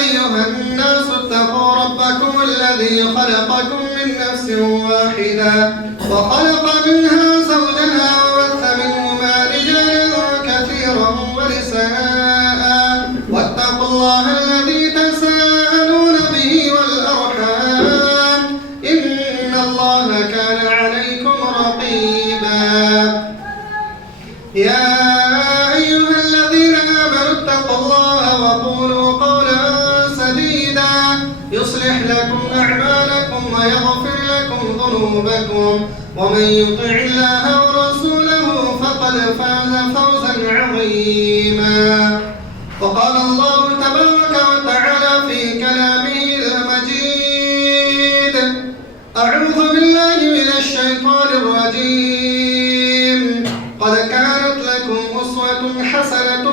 أيها الناس اتقوا ربكم الذي خلقكم من نفس واحدة وخلق منها زوجها وبث منهما رجالا كثيرا ونساء واتقوا الله الذي تساءلون به والأرحام إن الله كان عليكم رقيبا. يا أيها الذين آمنوا اتقوا الله وقولوا قولا سديدا يصلح لكم أعمالكم ويغفر لكم ذنوبكم ومن يطع الله ورسوله فقد فاز فوزا عظيما. وقال الله تبارك وتعالى في كلامه المجيد: أعوذ بالله من الشيطان الرجيم. قد كانت لكم أسوة حسنة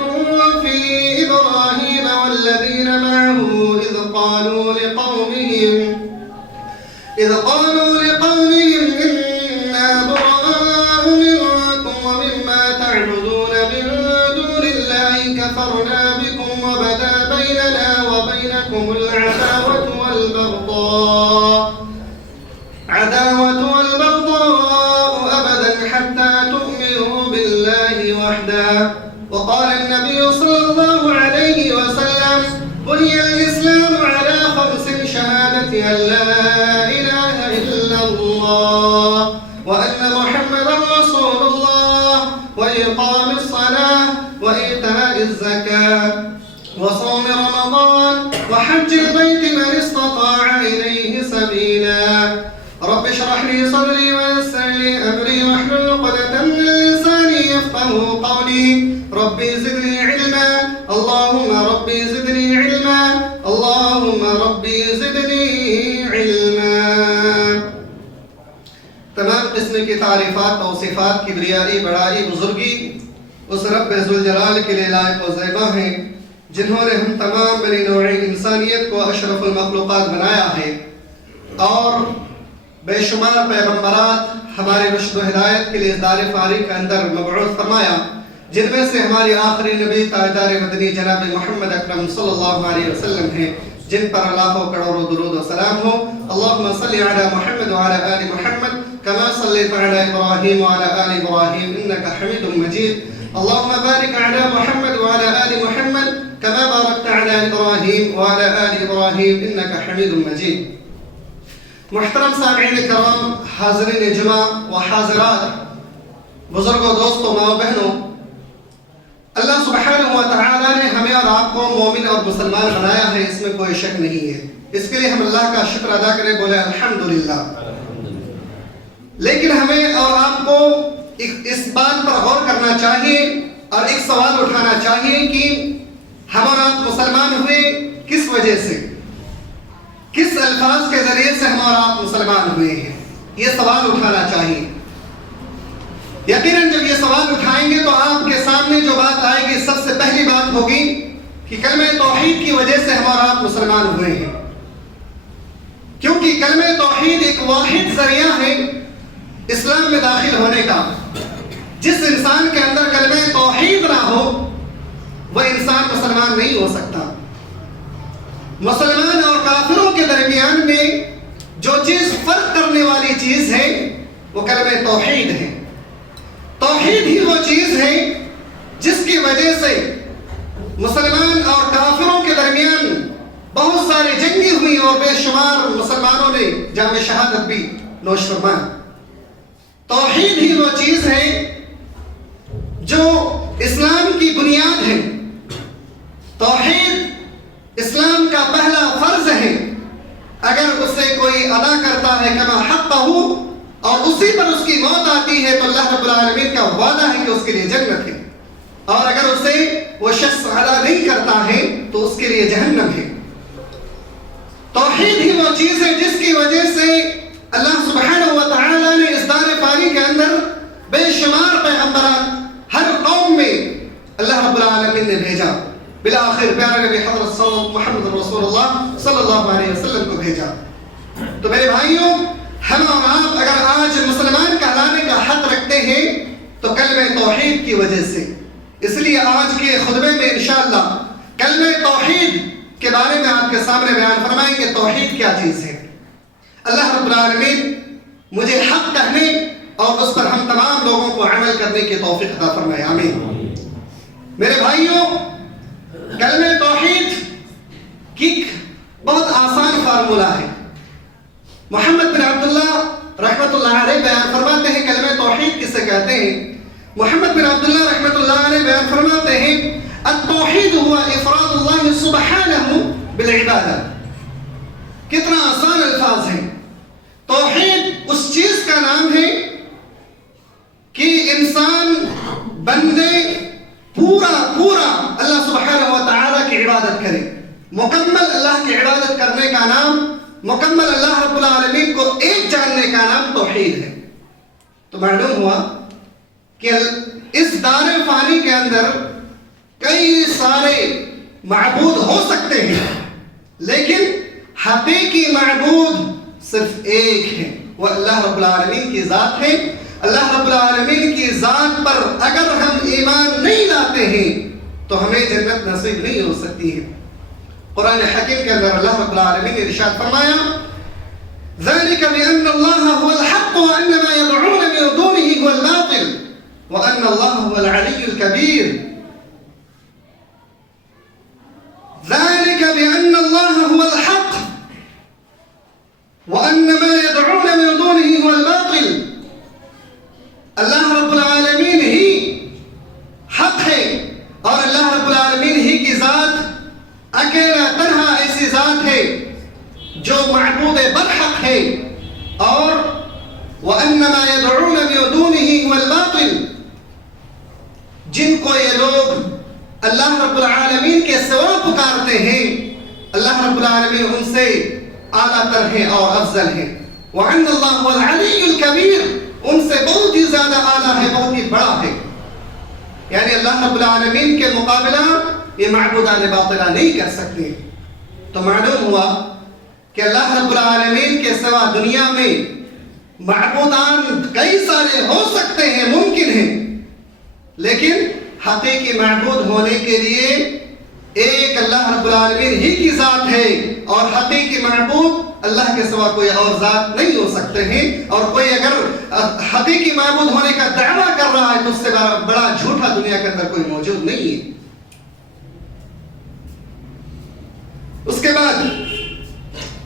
في إبراهيم والذين معه إذ قالوا لقومهم إنا براء منكم ومما تعبدون من دون الله كفرنا بكم وبدا بيننا وبينكم العداوة والبغضاء أبدا حتى تؤمنوا بالله وحده. وقال النبي صلى الله عليه وسلم: بني الإسلام على 5: شهادة أن لا إله إلا الله وأن محمدا رسول الله وإقام الصلاة وإيتاء الزكاة وصوم رمضان وحج البيت من استطاع إليه سبيلا. رب اشرح لي صدري ويسر لي أمري واحلل عقدة من لساني يفقهوا قولي. ربي زدني علما اللهم ربي زدني علما اللهم ربي زدني علما. تمام قسم کی تعریفات توصیفات کبریائی بڑائی بزرگی اس رب ذوالجلال کے لیے لائق و زیبا ہیں جنہوں نے ہم تمام بنی نوع انسانیت کو اشرف المخلوقات بنایا ہے اور بے شمار پیغمبرات ہمارے رشد و ہدایت کے لیے دار فاری کے اندر مبعوث فرمایا، جن میں سے ہماری آخری نبی تاجدار مدنی جناب محمد اکرم صلی اللہ علیہ وسلم ہیں، جن پر لاکھوں کروڑوں درود و سلام ہو. اللہم صلی علی محمد وعلی آل محمد کما صلیت علی ابراہیم وعلی آل ابراہیم انکا حمید مجید. اللہم بارک علی محمد وعلی آل محمد کما بارکت علی ابراہیم وعلی آل ابراہیم انکا حمید مجید. محترم سامعین کرام، حاضرین جمعہ و حاضرات، بزرگوں، دوستوں، ماں بہنوں، اللہ سبحانہ و تعالیٰ نے ہمیں اور آپ کو مومن اور مسلمان بنایا ہے، اس میں کوئی شک نہیں ہے. اس کے لیے ہم اللہ کا شکر ادا کریں، بولے الحمدللہ. لیکن ہمیں اور آپ کو اس بات پر غور کرنا چاہیے اور ایک سوال اٹھانا چاہیے کہ ہم اور آپ مسلمان ہوئے کس وجہ سے، کس الفاظ کے ذریعے سے ہم اور آپ مسلمان ہوئے ہیں، یہ سوال اٹھانا چاہیے. یقیناً جب یہ سوال اٹھائیں گے تو آپ کے سامنے جو بات آئے گی، سب سے پہلی بات ہوگی کہ کلمہ توحید کی وجہ سے ہم اور آپ مسلمان ہوئے ہیں. کیونکہ کلمہ توحید ایک واحد ذریعہ ہے اسلام میں داخل ہونے کا. جس انسان کے اندر کلمہ توحید نہ ہو وہ انسان مسلمان نہیں ہو سکتا. مسلمان اور کافروں کے درمیان میں جو چیز فرق کرنے والی چیز ہے وہ کلمہ توحید ہے. توحید ہی وہ چیز ہے جس کی وجہ سے مسلمان اور کافروں کے درمیان بہت ساری جنگیں ہوئی اور بے شمار مسلمانوں نے جام شہادت بھی نوش فرمائی. توحید ہی وہ چیز ہے جو اسلام کی بنیاد ہے. توحید اسلام کا پہلا فرض ہے. اگر اسے کوئی ادا کرتا ہے کما حقہ اور اسی پر اس کی موت آتی ہے تو اللہ رب العالمین کا وعدہ ہے کہ اس کے لیے جنت ہے، اور اگر اسے وہ شخص ادا نہیں کرتا ہے تو اس کے لیے جہنم ہے. توحید ہی وہ چیز ہے جس کی وجہ سے اللہ سبحانہ و تعالی نے اس دار فانی کے اندر بے شمار پیغمبران ہر قوم میں اللہ رب العالمین نے بھیجا. بالآخر پیارے نبی حضرت محمد رسول اللہ صلی اللہ علیہ وسلم کو بھیجا. تو میرے بھائیوں، ہم اور آپ اگر آج مسلمان کہلانے کا حق رکھتے ہیں تو کلمہ توحید کی وجہ سے. اس لیے آج کے خطبے میں انشاءاللہ کلمہ توحید کے بارے میں آپ کے سامنے بیان فرمائیں کہ توحید کیا چیز ہے۔ اللہ رب العالمین مجھے حق کہنے اور اس پر ہم تمام لوگوں کو عمل کرنے کی توفیق عطا فرمائے، آمین۔ میرے بھائیوں، کلمہ توحید کی بہت آسان فارمولہ ہے۔ محمد بن عبداللہ رحمۃ اللہ علیہ بیان فرماتے ہیں کلمہ توحید کسے کہتے ہیں۔ محمد بن عبداللہ رحمۃ اللہ علیہ بیان فرماتے ہیں التوحید هو افراد اللہ سبحانہ بالعبادہ۔ کتنا آسان الفاظ ہیں۔ توحید اس چیز کا نام ہے کہ انسان بندے پورا اللہ سبحانہ و تعالیٰ کی عبادت کرے۔ مکمل اللہ کی عبادت کرنے کا نام، مکمل اللہ رب العالمین کو ایک جاننے کا نام توحید ہے۔ تو معلوم ہوا کہ اس دار فانی کے اندر کئی سارے معبود ہو سکتے ہیں، لیکن حقیقی معبود صرف ایک ہے، وہ اللہ رب العالمین کی ذات ہے۔ اللہ رب العالمین کی ذات پر اگر ہم ایمان نہیں لاتے ہیں تو ہمیں جنت نصیب نہیں ہو سکتی ہے۔ قرآن حکیم کے اندر اللہ رب العالمین نے ارشاد فرمایا ذَلِكَ بِأَنَّ اللَّهَ هُوَ الْحَقُّ وَأَنَّ مَا يَدْعُونَ مِن دُونِهِ هُوَ الْبَاطِلُ وَأَنَّ اللَّهَ هُوَ الْعَلِيُّ الْكَبِيرُ۔ ذَلِكَ بِأَنَّ اللَّهَ هُوَ الْحَقُّ وَأَنَّ مَا يَدْعُونَ مِن دُونِهِ هُوَ الْبَاطِلُ۔ اللہ رب العالمین ہی حق ہے اور اللہ رب العالمین ہی کی ذات اکیلا تنہا ایسی ذات ہے جو معبود برحق ہے، اور وَأَنَّ مَا يَدْعُونَ مِن دُونِهِ هُوَ الْبَاطِلُ، جن کو یہ لوگ اللہ رب العالمین کے سوا پکارتے ہیں اللہ رب العالمین ان سے اعلیٰ تر ہے اور افضل ہے۔ وَأَنَّ اللَّهَ هُوَ الْعَلِيُّ الْكَبِيرُ، ان سے بہت ہی زیادہ اعلیٰ ہے، بہت ہی بڑا ہے۔ یعنی اللہ رب العالمین کے مقابلہ یہ معبودان باطلہ نہیں کر سکتے۔ تو معلوم ہوا کہ اللہ رب العالمین کے سوا دنیا میں معبودان کئی سارے ہو سکتے ہیں، ممکن ہیں، لیکن حقیقی معبود ہونے کے لیے ایک اللہ رب العالمین ہی کی ذات ہے، اور حقیقی معبود اللہ کے سوا کوئی اور ذات نہیں ہو سکتے ہیں۔ اور کوئی اگر حقیقی معبود ہونے کا دعویٰ کر رہا ہے تو اس سے بڑا جھوٹا دنیا کے اندر کوئی موجود نہیں ہے۔ اس کے بعد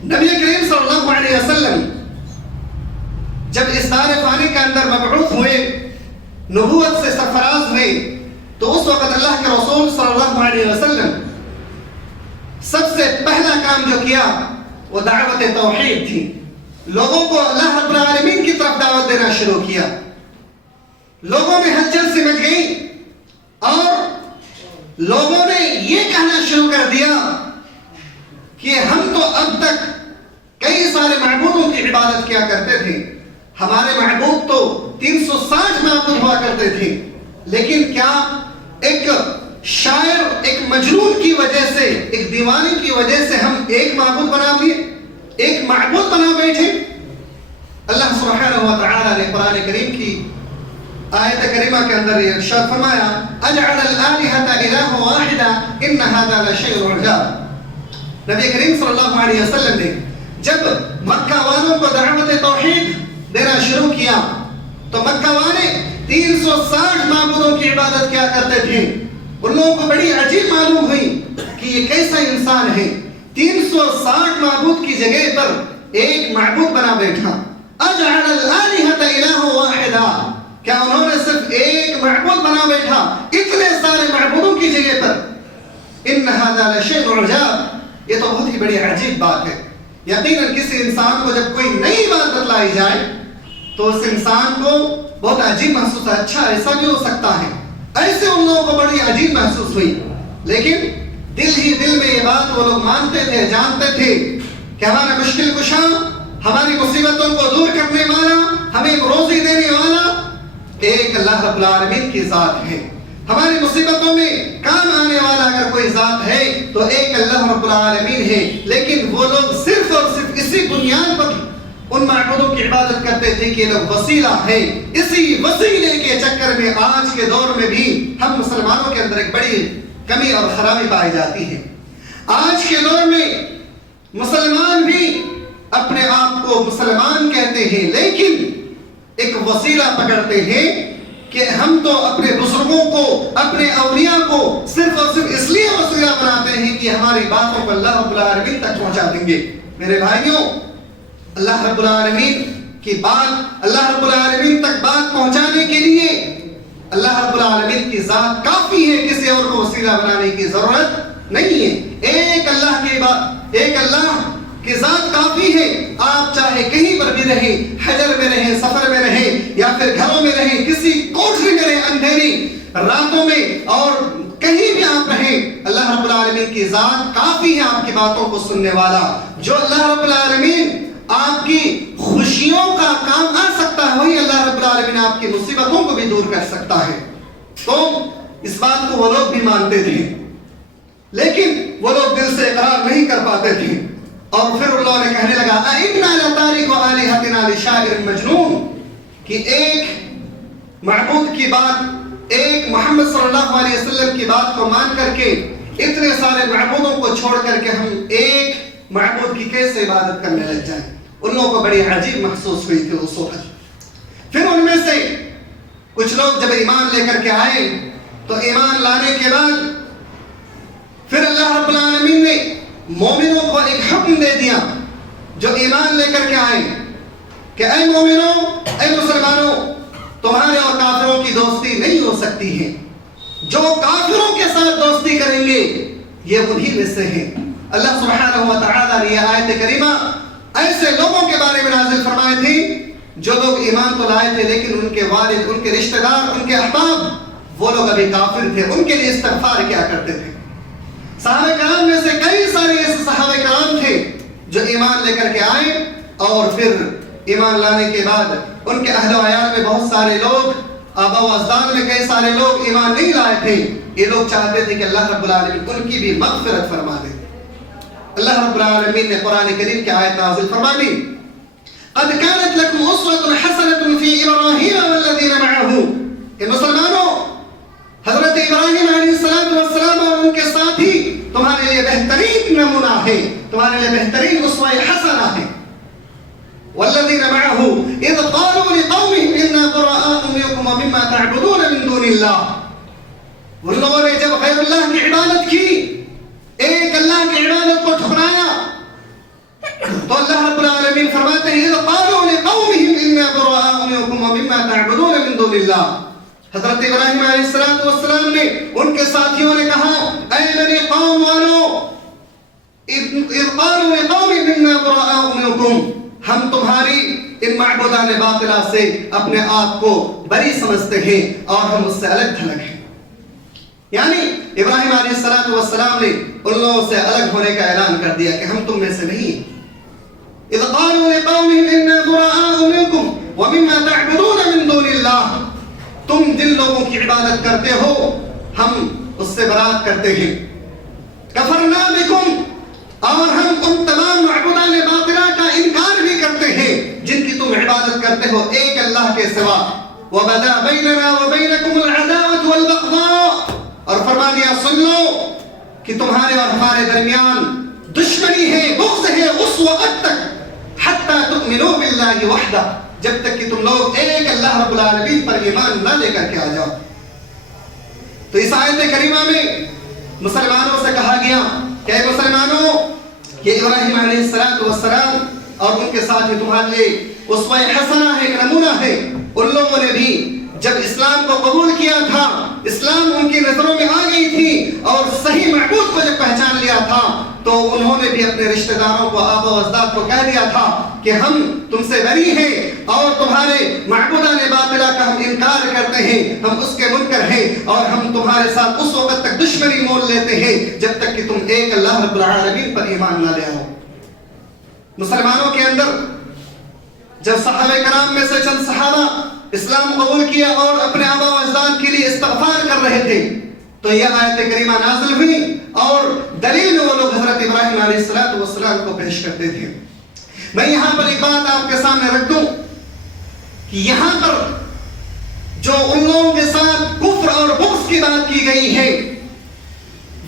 نبی کریم صلی اللہ علیہ وسلم جب اس دار فانی کے اندر مبعوث ہوئے، نبوت سے سرفراز ہوئے، تو اس وقت اللہ کے رسول صلی اللہ علیہ وسلم سب سے پہلا کام جو کیا وہ دعوت توحید تھی۔ لوگوں کو اللہ رب العالمین کی طرف دعوت دینا شروع کیا۔ لوگوں میں ہلچل سی مچ گئی اور لوگوں نے یہ کہنا شروع کر دیا کہ ہم تو اب تک کئی سارے معبودوں کی عبادت کیا کرتے تھے، ہمارے معبود تو 360 معبود ہوا کرتے تھے، لیکن کیا ایک شاعر، ایک مجنون کی وجہ سے، ایک دیوانے کی وجہ سے ہم ایک معبود بنا لیے، ایک معبود بنا بیٹھے؟ اللہ سبحانہ و تعالی نے قرآن کریم کی آیت کریمہ کے اندر یہ ارشاد فرمایا اجعل الآلہۃ الہ واحدا ان ھذا لشیء عجاب۔ نبی کریم صلی اللہ علیہ وسلم نے جب مکہ والوں کو دعوت توحید دینا شروع کیا تو مکہ والے 360 معبودوں کی عبادت کیا کرتے تھے۔ ان لوگوں کو بڑی عجیب معلوم ہوئی کہ یہ کیسا انسان ہے، 360 معبود کی جگہ پر ایک معبود بنا بیٹھا۔ اجعل الآلہۃ الہ واحدا، کیا انہوں نے صرف ایک معبود بنا بیٹھا اتنے سارے معبودوں کی جگہ پر؟ ان ھذا لشیء عجاب، یہ تو بہت ہی بڑی عجیب بات ہے۔ یقیناً کسی انسان کو جب کوئی نئی بات بتلائی جائے تو اس انسان کو بہت عجیب محسوس ہے، اچھا ایسا بھی ہو سکتا ہے۔ ایسے ان لوگوں کو بڑی عجیب محسوس ہوئی، لیکن دل ہی دل میں یہ بات وہ لوگ مانتے تھے، جانتے تھے کہ ہمارا مشکل کشا، ہماری مصیبتوں کو دور کرنے والا، ہمیں روزی دینے والا ایک اللہ رب العالمین کی ذات ہے۔ ہماری مصیبتوں میں کام آنے والا اگر کوئی ذات ہے تو ایک اللہ رب العالمین ہے۔ لیکن وہ لوگ صرف اور صرف اسی بنیاد پر ان معبودوں کی عبادت کرتے تھے کہ یہ لوگ وسیلہ ہے۔ اسی وسیلے کے چکر میں آج کے دور میں بھی ہم مسلمانوں کے اندر ایک بڑی کمی اور خرابی پائی جاتی ہے۔ آج کے دور میں مسلمان بھی اپنے آپ کو مسلمان کہتے ہیں، لیکن ایک وسیلہ پکڑتے ہیں کہ ہم تو اپنے بزرگوں کو، اپنے اولیاء کو صرف اور صرف اس لیے وسیلہ بناتے ہیں کہ ہماری باتوں کو اللہ رب العالمین تک پہنچا دیں گے۔ میرے بھائیوں، اللہ رب العالمین کی بات، اللہ رب العالمین تک بات پہنچانے کے لیے اللہ رب العالمین کی ذات کافی ہے، کسی اور کو وسیلہ بنانے کی ضرورت نہیں ہے۔ ایک اللہ کی بات، ایک اللہ کی ذات کافی ہے۔ آپ چاہے کہیں پر بھی رہیں، حجر میں رہیں، سفر میں رہیں، یا پھر گھروں میں رہیں، کسی کوٹری میں رہیں، اندھیری راتوں میں، اور کہیں بھی آپ رہیں، اللہ رب العالمین کی ذات کافی ہے آپ کی باتوں کو سننے والا۔ جو اللہ رب العالمین آپ کی خوشیوں کا کام آ سکتا ہے، وہی اللہ رب العالمین آپ کی مصیبتوں کو بھی دور کر سکتا ہے۔ تو اس بات کو وہ لوگ بھی مانتے تھے، لیکن وہ لوگ دل سے اقرار نہیں کر پاتے تھے، اور پھر ان لوگوں نے کہنے لگا اِنَّا لَتَارِكُ آلِهَتِنَا لِشَاعِرٍ مَجْنُونٍ، کہ ایک معبود کی بات، ایک محمد صلی اللہ علیہ وسلم کی بات کو مان کر کے اتنے سارے معبودوں کو چھوڑ کر کے ہم ایک معبود کی کیسے عبادت کرنے لگ جائیں۔ ان لوگوں کو بڑی عجیب محسوس ہوئی تھی اس وقت۔ پھر ان میں سے کچھ لوگ جب ایمان لے کر کے آئے تو ایمان لانے کے بعد پھر اللہ رب العالمین نے مومنوں کو ایک حکم دے دیا جو ایمان لے کر کے آئے کہ اے مومنوں، اے مسلمانوں، تمہارے اور کافروں کی دوستی نہیں ہو سکتی ہے۔ جو کافروں کے ساتھ دوستی کریں گے یہ انہی میں سے ہیں۔ اللہ سبحانہ و تعالیٰ نے یہ آیت کریمہ ایسے لوگوں کے بارے میں نازل فرمائی تھی جو لوگ ایمان تو لائے تھے، لیکن ان کے والد، ان کے رشتہ دار، ان کے احباب، وہ لوگ ابھی کافر تھے۔ ان کے لیے استغفار کیا کرتے تھے۔ صحابہ کرام میں سے کئی سارے ایسے صحابہ کرام تھے جو ایمان لے کر کے آئے، اور پھر ایمان لانے کے بعد ان کے اہل و عیال میں بہت سارے لوگ، آبا و اجداد میں کئی سارے لوگ ایمان نہیں لائے تھے۔ یہ لوگ چاہتے تھے کہ اللہ رب العالمین ان کی بھی مغفرت فرما دے۔ اللہ رب العالمین نے قرآن کریم کی آیت نازل فرما دی، قد كانت لكم اسوة حسنة في ابراہیم والذین معه، کہ مسلمانوں، حضرت ابراہیم علیہ السلام اور ان کے ساتھی تمہارے لیے بہترین نمونہ ہے، تمہارے لیے بہترین اسوہ حسنہ ہے۔ والذین معه اذ قالوا لقومهم انا براء منکم ومما تعبدون من دون اللہ، ان لوگوں نے جب غیر اللہ کی عبادت کی، ایک اللہ کی عبادت کو ٹھکرایا، تو اللہ رب العالمین فرماتے ہیں اذ قالوا لقومهم انا براء منکم ومما تعبدون من دون اللہ۔ حضرت ابراہیم علیہ السلام نے ان کے ساتھیوں نے کہا، اے میری قوم والو، اذ قالوا لقومهم انا براء منکم، ہم تمہاری ان معبودان باطلہ سے اپنے آپ کو بری سمجھتے ہیں اور ہم اس سے الگ تھلگ ہیں۔ یعنی ابراہیم علیہ السلام نے ان لوگوں سے الگ ہونے کا اعلان کر دیا کہ ہم تم میں سے نہیں ہیں۔ اذ قالوا لقومهم انا براء منکم ومما تعبدون من دون اللہ، تم جن لوگوں کی عبادت کرتے ہو ہم اس سے برات کرتے ہیں۔ کفرنا بکم، اور ہم ان تمام معبودان باطلہ کا انکار بھی کرتے ہیں جن کی تم عبادت کرتے ہو ایک اللہ کے سوا۔ وَبَدَا بَيْنَنَا وَبَيْنَكُمُ الْعَدَاوَةُ وَالْبَغْضَاءُ، اور فرما دیا سن لو کہ تمہارے اور ہمارے درمیان دشمنی ہے، بغض ہے اس وقت تک حَتَّى تُؤْمِنُوا بِاللَّهِ وَحْدَهُ، جب تک کہ تم لوگ ایک اللہ رب العالمین پر ایمان نہ لے کر کے آ جاؤ۔ تو اس آیت کریمہ میں مسلمانوں سے کہا گیا کہ اے مسلمانوں، یہ ابراہیم علیہ السلام اور ان کے ساتھ تمہارے لیے اسوہ حسنہ ہے، ایک نمونہ ہے۔ ان لوگوں نے بھی جب اسلام کو قبول کیا تھا، اسلام ان کی نظروں میں آ گئی تھی اور صحیح معبود کو جب پہچان لیا تھا، تو انہوں نے بھی اپنے رشتہ داروں کو، آبا و اجداد کو کہہ دیا تھا کہ ہم تم سے بری ہیں اور تمہارے معبودان باطلہ کا ہم انکار کرتے ہیں، ہم اس کے منکر ہیں، اور ہم تمہارے ساتھ اس وقت تک دشمنی مول لیتے ہیں جب تک کہ تم ایک اللہ رب العالمین پر ایمان نہ لے آؤ۔ مسلمانوں کے اندر جب صحابہ کرام میں سے چند صحابہ اسلام قبول کیا اور اپنے آبا و اجداد کے لیے استغفار کر رہے تھے، تو یہ آیت کریمہ نازل ہوئی، اور دلیل وہ لوگ حضرت ابراہیم علیہ السلام کو پیش کرتے تھے۔ میں یہاں پر ایک بات آپ کے سامنے رکھ دوں کہ یہاں پر جو ان لوگوں کے ساتھ کفر اور بغض کی بات کی گئی ہے،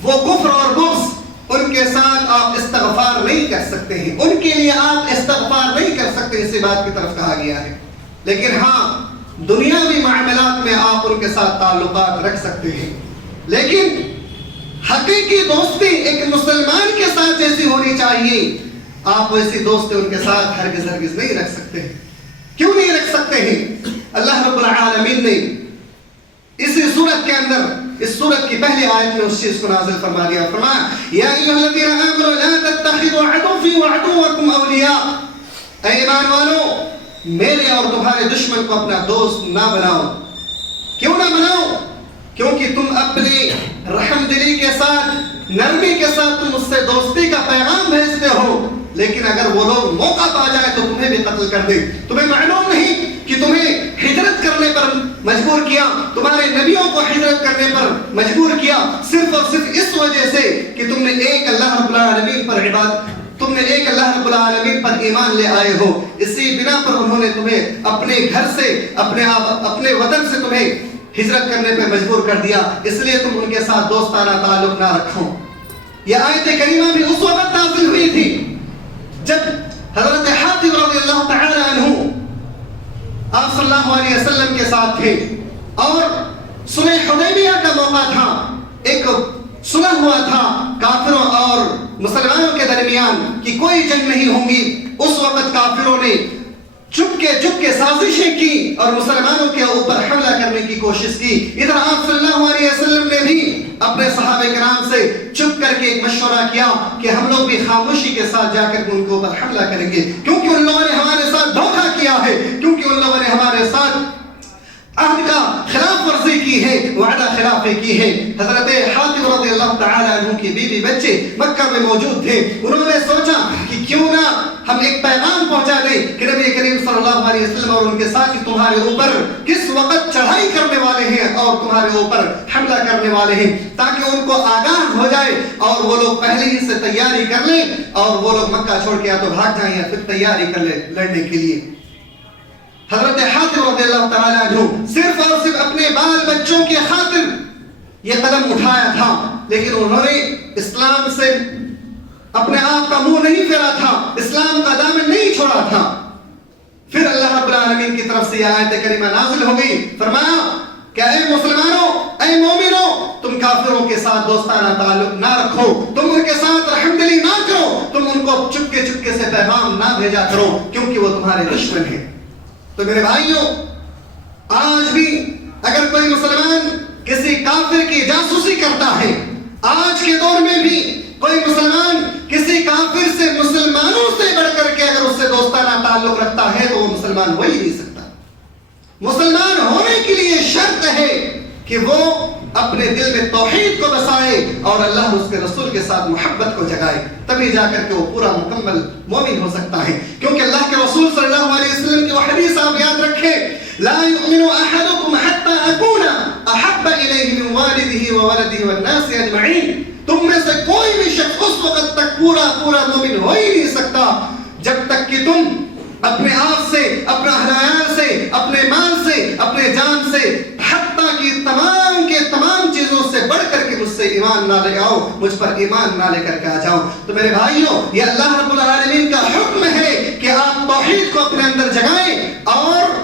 وہ کفر اور بغض ان کے ساتھ آپ استغفار نہیں کر سکتے ہیں، ان کے لیے آپ استغفار نہیں کر سکتے، اسی بات کی طرف کہا گیا ہے. لیکن ہاں دنیاوی معاملات میں آپ ان کے ساتھ تعلقات رکھ سکتے ہیں، لیکن حقیقی دوستی ایک مسلمان کے ساتھ جیسی ہونی چاہیے، آپ ویسی دوستی ان کے ساتھ ہرگز نہیں رکھ سکتے ہیں. کیوں نہیں رکھ سکتے ہیں؟ اللہ رب العالمین نے اسی سورت کے اندر، اس سورت کی پہلی آیت میں اس چیز کو نازل فرما دیا. فرمایا یا ایھا الذین آمنوا لا تتخذوا عدوی وعدوکم اولیاء، اے ایمان والو میرے اور تمہارے دشمن کو اپنا دوست نہ بناؤ. کیوں نہ بناؤ؟ کیونکہ تم اپنی رحم دلی کے ساتھ، نرمی کے ساتھ تم اس سے دوستی کا پیغام بھیجتے ہو، لیکن اگر وہ لوگ موقع پا جائے تو تمہیں بھی قتل کر دے. تمہیں معلوم نہیں کہ تمہیں ہجرت کرنے پر مجبور کیا، تمہارے نبیوں کو ہجرت کرنے پر مجبور کیا صرف اور صرف اس وجہ سے کہ تم نے ایک اللہ رب العالمین پر تم نے ایک اللہ رب العالمین پر ایمان لے آئے ہو. اسی بنا پر انہوں نے تمہیں اپنے گھر سے، اپنے وطن سے تمہیں ہجرت کرنے پہ مجبور کر دیا، اس لیے تم ان کے ساتھ دوستانہ تعلق نہ رکھو. یہ آیت کریمہ بھی اس وقت نازل ہوئی تھی جب حضرت حاتم رضی اللہ تعالی عنہ آپ صلی اللہ علیہ وسلم کے ساتھ تھے اور صلح حدیبیہ کا موقع تھا. ایک صلح ہوا تھا کافروں اور مسلمانوں کے درمیان کہ کوئی جنگ نہیں ہوگی. اس وقت کافروں نے چپ کے سازشیں کی اور مسلمانوں کے اوپر حملہ کرنے کی کوشش کی. ادھر آپ صلی اللہ علیہ وسلم نے بھی اپنے صحابہ کرام سے چپ کر کے ایک مشورہ کیا کہ ہم لوگ بھی خاموشی کے ساتھ جا کر ان کے اوپر حملہ کریں گے، کیونکہ ان لوگوں نے ہمارے ساتھ دھوکہ کیا ہے، کیونکہ ان لوگوں نے ہمارے ساتھ عہد کا خلاف ورزی کی ہے، وعدہ خلافی کی ہے. حضرت حاتم رضی اللہ تعالی عنہ کی بیوی بچے مکہ میں موجود تھے. انہوں نے سوچا کہ کیوں نہ ہم ایک پیغام پہنچا دیں کہ نبی کریم صلی اللہ علیہ وسلم اور ان کے ساتھی تمہارے اوپر کس وقت چڑھائی کرنے والے ہیں اور تمہارے اوپر حملہ کرنے والے ہیں، تاکہ ان کو آگاہ ہو جائے اور وہ لوگ پہلے ہی سے تیاری کر لیں اور وہ لوگ مکہ چھوڑ کے یا تو بھاگ جائیں یا پھر تیاری کر لیں لڑنے کے لیے. حضرت حاتم رضی اللہ تعالی عنہ صرف اور صرف اپنے بال بچوں کی خاطر یہ قدم اٹھایا تھا، لیکن انہوں نے اسلام سے اپنے آپ کا منہ نہیں پھیرا تھا، اسلام کا دامن نہیں چھوڑا تھا. پھر اللہ رب العالمین کی طرف سے یہ آیت کریمہ نازل ہو گئی. فرمایا کہ اے مسلمانوں، اے مومنوں، تم کافروں کے ساتھ دوستانہ تعلق نہ رکھو، تم ان کے ساتھ رحم دلی نہ کرو، تم ان کو چپکے سے پیغام نہ بھیجا کرو، کیونکہ وہ تمہارے دشمن ہیں. تو میرے بھائیوں، آج بھی اگر کوئی مسلمان کسی کافر کی جاسوسی کرتا ہے، آج کے دور میں بھی کوئی مسلمان کسی کافر سے مسلمانوں سے بڑھ کر کے اگر اس سے دوستانہ تعلق رکھتا ہے تو وہ مسلمان ہو ہی نہیں سکتا. مسلمان ہونے کے لیے شرط ہے کہ وہ اپنے دل میں توحید کو بسائے اور اللہ اور اس کے رسول کے ساتھ محبت کو جگائے، تبھی جا کر کے وہ پورا مکمل مومن ہو سکتا ہے. کیونکہ اللہ کے رسول صلی اللہ علیہ وسلم کی وہ حدیث آپ یاد رکھیں، لا يؤمن احدكم حتى اكون احب اليه من والده وولده والناس اجمعين. تم میں سے کوئی بھی شخص اس وقت تک پورا مومن ہو ہی نہیں سکتا جب تک کہ تم اپنے آپ سے، اپنے اہل سے، اپنے مال سے، اپنے جان سے، حتیٰ کہ تمام کے تمام چیزوں سے بڑھ کر کے مجھ سے ایمان نہ لے آؤ، مجھ پر ایمان نہ لے کر کے آ جاؤ. تو میرے بھائیوں، یہ اللہ رب العالمین کا حکم ہے کہ آپ توحید کو اپنے اندر جگائیں اور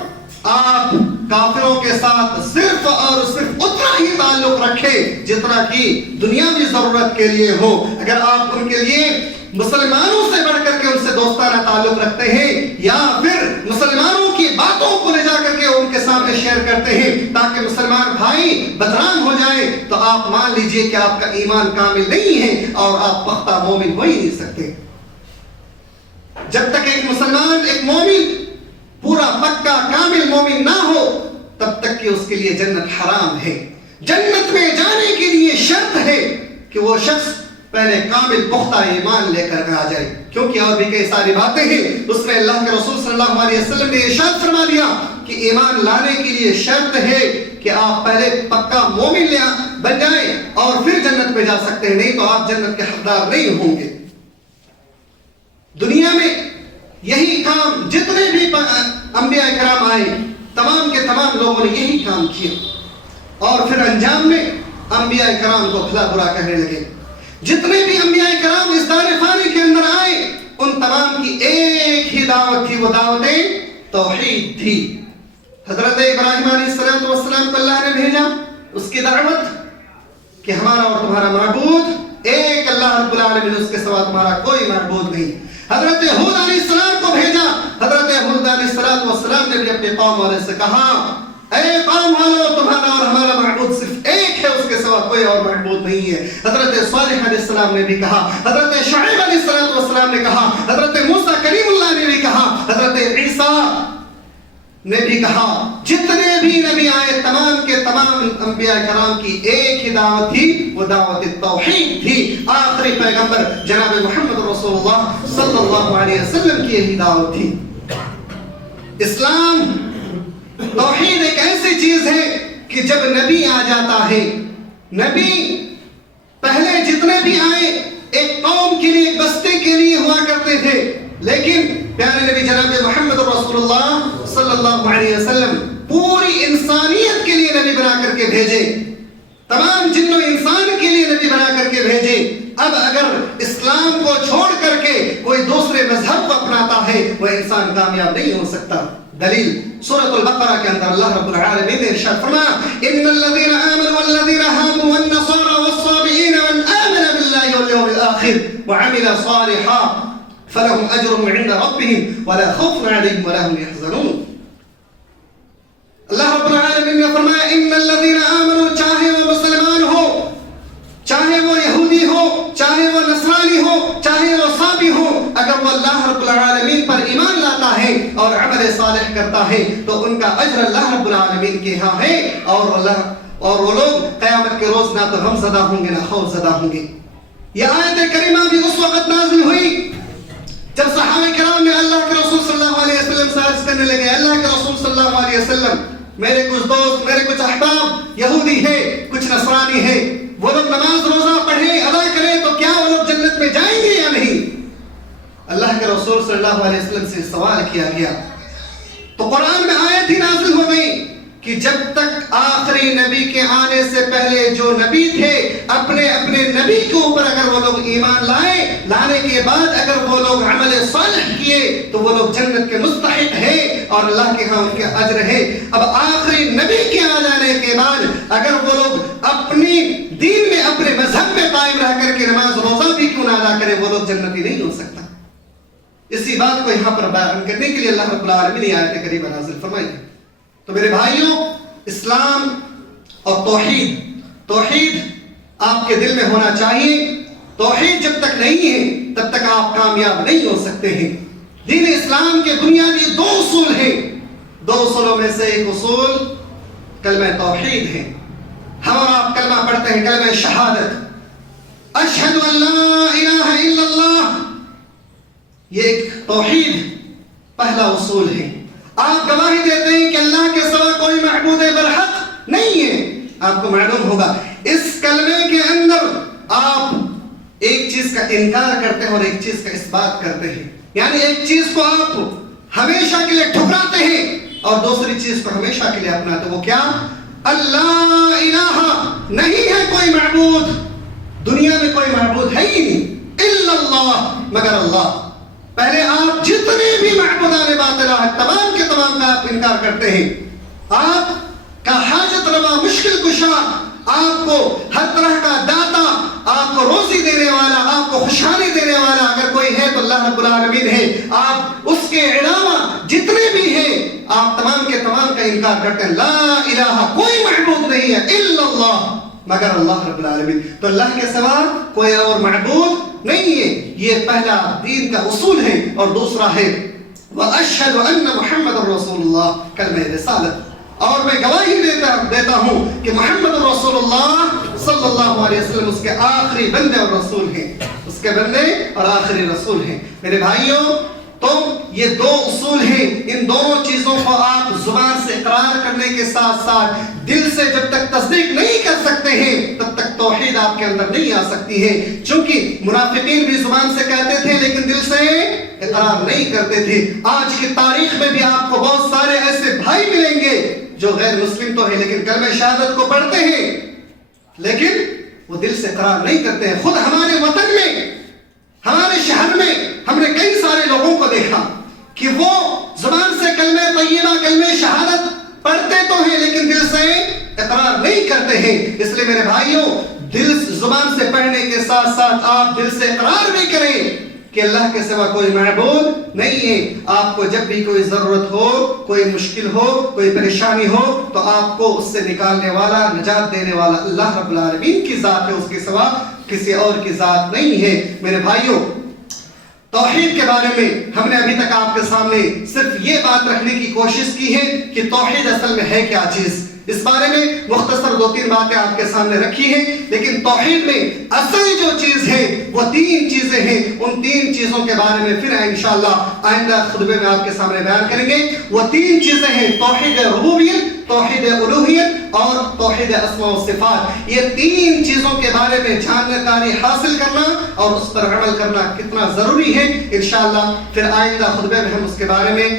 آپ کافروں کے ساتھ صرف اور صرف اتنا ہی تعلق رکھیں جتنا کہ دنیاوی ضرورت کے لیے ہو. اگر آپ ان کے لیے مسلمانوں سے بڑھ کر کے ان سے دوستانہ تعلق رکھتے ہیں یا پھر مسلمانوں کی باتوں کو لے جا کر کے ان کے سامنے شیئر کرتے ہیں تاکہ مسلمان بھائی بدنام ہو جائے، تو آپ مان لیجئے کہ آپ کا ایمان کامل نہیں ہے اور آپ پختہ مومن ہو ہی نہیں سکتے. جب تک ایک مسلمان، ایک مومن پورا پکا کامل مومن نہ ہو تب تک کہ اس کے لیے جنت حرام ہے. جنت میں جانے کے لیے شرط ہے کہ وہ شخص پہلے کامل پختہ ایمان لے کر آ جائے. کیونکہ اور بھی کئی ساری باتیں ہیں اس میں اللہ کے رسول صلی اللہ علیہ وسلم نے ارشاد فرما دیا کہ ایمان لانے کے لیے شرط ہے کہ آپ پہلے پکا مومن بن جائیں اور پھر جنت میں جا سکتے ہیں، نہیں تو آپ جنت کے حقدار نہیں ہوں گے. دنیا میں یہی کام جتنے بھی انبیاء کرام آئے تمام کے تمام لوگوں نے یہی کام کیا اور پھر انجام میں انبیاء کرام کو بھلا برا کہنے لگے. جتنے بھی انبیاء کرام اس دار فانی کے اندر آئے ان تمام کی ایک ہی دعوت تھی، وہ دعوت توحید تھی۔ حضرت ابراہیم علیہ السلام کو اللہ نے بھیجا، اس کی دعوت کہ ہمارا اور تمہارا معبود ایک اللہ رب العالمین، اس کے سوا تمہارا کوئی معبود نہیں۔ حضرت ہود علیہ السلام کو بھیجا، حضرت ہود علیہ السلام نے بھی اپنے قوم والے سے کہا اے قوم والو، تمہارا اور ہمارا معبود صرف ایک ہے، اس کے سوا کوئی اور معبود نہیں ہے۔ حضرت صالح علیہ السلام نے بھی کہا، حضرت شعیب علیہ السلام نے کہا، حضرت موسیٰ کلیم اللہ نے بھی کہا، حضرت عیسیٰ نے بھی کہا، جتنے بھی نبی آئے تمام کے تمام انبیاء کرام کی ایک ہی دعوت تھی، وہ دعوت توحید تھی۔ آخری پیغمبر جناب محمد رسول اللہ صلی اللہ علیہ وسلم کی یہی دعوت تھی۔ اسلام توحید ایک ایسی چیز ہے کہ جب نبی آ جاتا ہے، نبی پہلے جتنے بھی آئے ایک قوم کے لیے، ایک بستے کے لیے ہوا کرتے تھے، لیکن پیارے نبی جناب محمد رسول اللہ صلی اللہ علیہ وسلم پوری انسانیت کے لیے نبی بنا کر کے بھیجے، تمام جن و انسان کے لیے نبی بنا کر کے بھیجے۔ اب اگر اسلام کو چھوڑ کر کے کوئی دوسرے مذہب کو اپناتا ہے، وہ انسان کامیاب نہیں ہو سکتا۔ دلیل سورۃ البقرہ کے اندر اللہ رب العالمین نے ارشاد فرمایا ان الذين آمنوا والذين هادوا والنصارى والصابئين من آمن بالله واليوم الآخر وعمل صالحا فلهم اجرهم عند ربهم ولا خوف عليهم ولا هم يحزنون۔ اللہ رب العالمین نے فرمایا ان الذين آمنوا، چاہے وہ مسلمان ہو، چاہے وہ یہودی ہو، چاہے وہ نصرانی ہو، چاہے وہ صابی ہو، اگر وہ اللہ رب العالمین پر ایمان لاتا ہے اور عمل صالح کرتا ہے تو ان کا اجر اللہ رب العالمین کے ہاں ہے، اور وہ لوگ قیامت کے روز نہ تو غم زدہ ہوں گے نہ خوف زدہ ہوں گے۔ یہ آیت کریمہ بھی اس وقت نازل ہوئی جب صحابہ کرام نے اللہ کے رسول صلی اللہ علیہ وسلم سے عرض کرنے لگے، اللہ کے رسول صلی اللہ علیہ وسلم، میرے کچھ دوست، میرے کچھ احباب یہودی ہے، کچھ نصرانی ہے، وہ لوگ نماز روزہ پڑھیں ادا کریں تو کیا وہ لوگ جنت میں جائیں گے یا نہیں؟ اللہ کے رسول صلی اللہ علیہ وسلم سے سوال کیا گیا تو قرآن میں آیت ہی نازل ہو گئی کہ جب تک آخری نبی کے آنے سے پہلے جو نبی تھے اپنے نبی کے اوپر اگر وہ لوگ ایمان لانے کے بعد اگر وہ لوگ عمل صالح کیے تو وہ لوگ جنت کے مستحق ہیں اور اللہ کے ہاں ان کے اجر ہے۔ اب آخری نبی کے آ جانے کے بعد اگر وہ لوگ اپنی دین میں اپنے مذہب میں قائم رہ کر کے نماز روزہ بھی کیوں نہ ادا کرے، وہ لوگ جنتی نہیں ہو سکتا۔ اسی بات کو یہاں پر بیان کرنے کے لیے اللہ رب العالمین نے آیت کریمہ نازل فرمائی۔ تو میرے بھائیوں، اسلام اور توحید آپ کے دل میں ہونا چاہیے۔ توحید جب تک نہیں ہے تب تک آپ کامیاب نہیں ہو سکتے ہیں۔ دین اسلام کے بنیادی دو اصول ہیں، دو اصولوں میں سے ایک اصول کلمہ توحید ہے۔ ہم اور آپ کلمہ پڑھتے ہیں، کلمہ شہادت، اشہد ان لا الہ الا اللہ، یہ ایک توحید پہلا اصول ہے۔ آپ گواہی دیتے ہیں کہ اللہ کے سوا کوئی معبود برحق نہیں ہے۔ آپ کو معلوم ہوگا اس کلمے کے اندر آپ ایک چیز کا انکار کرتے ہیں اور ایک چیز کا اثبات کرتے ہیں، یعنی ایک چیز کو آپ ہمیشہ کے لیے ٹھکراتے ہیں اور دوسری چیز کو ہمیشہ کے لیے اپناتے ہیں۔ وہ کیا؟ اللہ الہ، نہیں ہے کوئی معبود، دنیا میں کوئی معبود ہے ہی نہیں، الا اللہ، مگر اللہ۔ پہلے آپ جتنے بھی معبودان باطلہ ہیں تمام کے تمام کا آپ انکار کرتے ہیں۔ آپ کا حاجت روا، مشکل کشا، آپ کو ہر طرح کا داتا، آپ کو روزی دینے والا، آپ کو خوشحالی دینے والا اگر کوئی ہے تو اللہ رب العالمین ہے۔ آپ اس کے علاوہ جتنے بھی ہیں آپ تمام کے تمام کا انکار کرتے ہیں۔ لا الہ، کوئی معبود نہیں ہے الا اللہ، مگر اللہ رب العالمین۔ تو اللہ کے سوا کوئی اور معبود نہیں ہے، یہ پہلا دین کا اصول ہے۔ اور دوسرا ہے وَأَشْهَدُ أَنَّ مُحَمَّدًا رَسُولُ اللَّهِ، کلمہ رسالت، اور میں گواہی دیتا ہوں کہ محمد رسول اللہ صلی اللہ علیہ وسلم اس کے آخری بندے اور رسول ہیں، اس کے بندے اور آخری رسول ہیں۔ میرے بھائیوں، تو یہ دو اصول ہیں، ان دونوں چیزوں کو آپ زبان سے اقرار کرنے کے ساتھ ساتھ دل سے جب تک تصدیق نہیں کر سکتے ہیں تب تک توحید آپ کے اندر نہیں آ سکتی ہے۔ چونکہ منافقین بھی زبان سے کہتے تھے لیکن دل سے اقرار نہیں کرتے تھے۔ آج کی تاریخ میں بھی آپ کو بہت سارے ایسے بھائی ملیں گے جو غیر مسلم تو ہیں لیکن کلمہ شہادت کو پڑھتے ہیں لیکن وہ دل سے اقرار نہیں کرتے ہیں. خود ہمارے وطن میں، ہمارے شہر میں ہم نے کئی سارے لوگوں کو دیکھا کہ وہ زبان سے کلمہ طیبہ، کلمہ شہادت پڑھتے تو ہیں لیکن دل سے اقرار نہیں کرتے ہیں. اس لیے میرے بھائیوں، دل زبان سے پڑھنے کے ساتھ ساتھ آپ دل سے اقرار بھی کریں کہ اللہ کے سوا کوئی معبود نہیں ہے. آپ کو جب بھی کوئی ضرورت ہو، کوئی مشکل ہو، کوئی پریشانی ہو تو آپ کو اس سے نکالنے والا، نجات دینے والا اللہ رب العالمین کی ذات ہے، اس کے سوا کسی اور کی ذات نہیں ہے. میرے بھائیوں، توحید کے بارے میں ہم نے ابھی تک آپ کے سامنے صرف یہ بات رکھنے کی کوشش کی ہے کہ توحید اصل میں ہے کیا چیز. اس بارے میں مختصر 2-3 باتیں آپ کے سامنے رکھی ہیں، لیکن توحید میں اصل جو چیز ہے وہ 3 چیزیں ہیں. ان 3 چیزوں کے بارے میں پھر انشاءاللہ آئندہ خطبے میں آپ کے سامنے بیان کریں گے. وہ 3 چیزیں ہیں: توحید ربوبیت، توحید الوہیت اور توحید اسماء و صفات. یہ 3 چیزوں کے بارے میں جانکاری حاصل کرنا اور اس پر عمل کرنا کتنا ضروری ہے، انشاءاللہ پھر آئندہ خطبے میں ہم اس کے بارے میں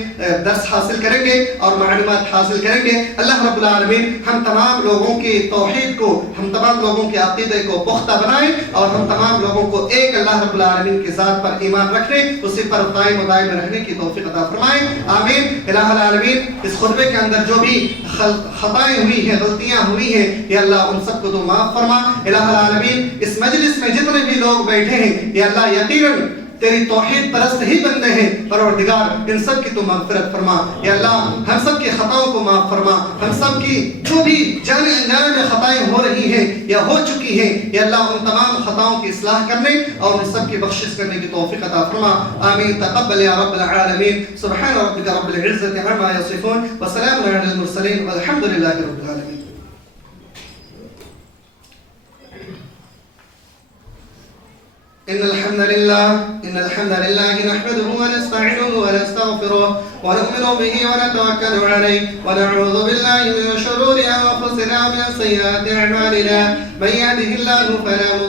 درس حاصل کریں گے اور معلومات حاصل کریں گے. اللہ رب العالمین ہم تمام لوگوں کی توحید کو، ہم تمام لوگوں کے عقیدے کو پختہ بنائیں اور ہم تمام لوگوں کو ایک اللہ رب العالمین کی ذات پر ایمان رکھنے، اسی پر قائم و دائم رہنے کی توفیق عطا فرمائیں. آمین. الہ العالمین اس خطبے کے اندر جو بھی خطائیں ہوئی ہیں، غلطیاں ہوئی ہیں، یا اللہ ان سب کو تو معاف فرما. الہ العالمین اس مجلس میں جتنے بھی لوگ بیٹھے ہیں، یا اللہ یقیناً تیری توحید پرست ہی بندے ہیں، پروردگار ان سب کی تو مغفرت فرما. یا اللہ ہم سب کی خطاؤں کو معاف فرما. ہم سب کی جو بھی جانے انجانے میں خطائیں ہو رہی ہیں یا ہو چکی ہیں، یا اللہ ان تمام خطاؤں کی اصلاح کرنے اور ان سب کی بخشش کرنے کی توفیق عطا فرما. آمین. تقبل یا رب العالمین. سبحان ربک رب العزة عما یصفون وسلام علی المرسلین والحمد للہ رب العالمین. إن الحمد لله نحمده ونستعينه ونستغفره ونؤمن به ونتوكل عليه ونعوذ بالله من شرور أنفسنا ومن سيئات أعمالنا. من يهده الله فلا مضل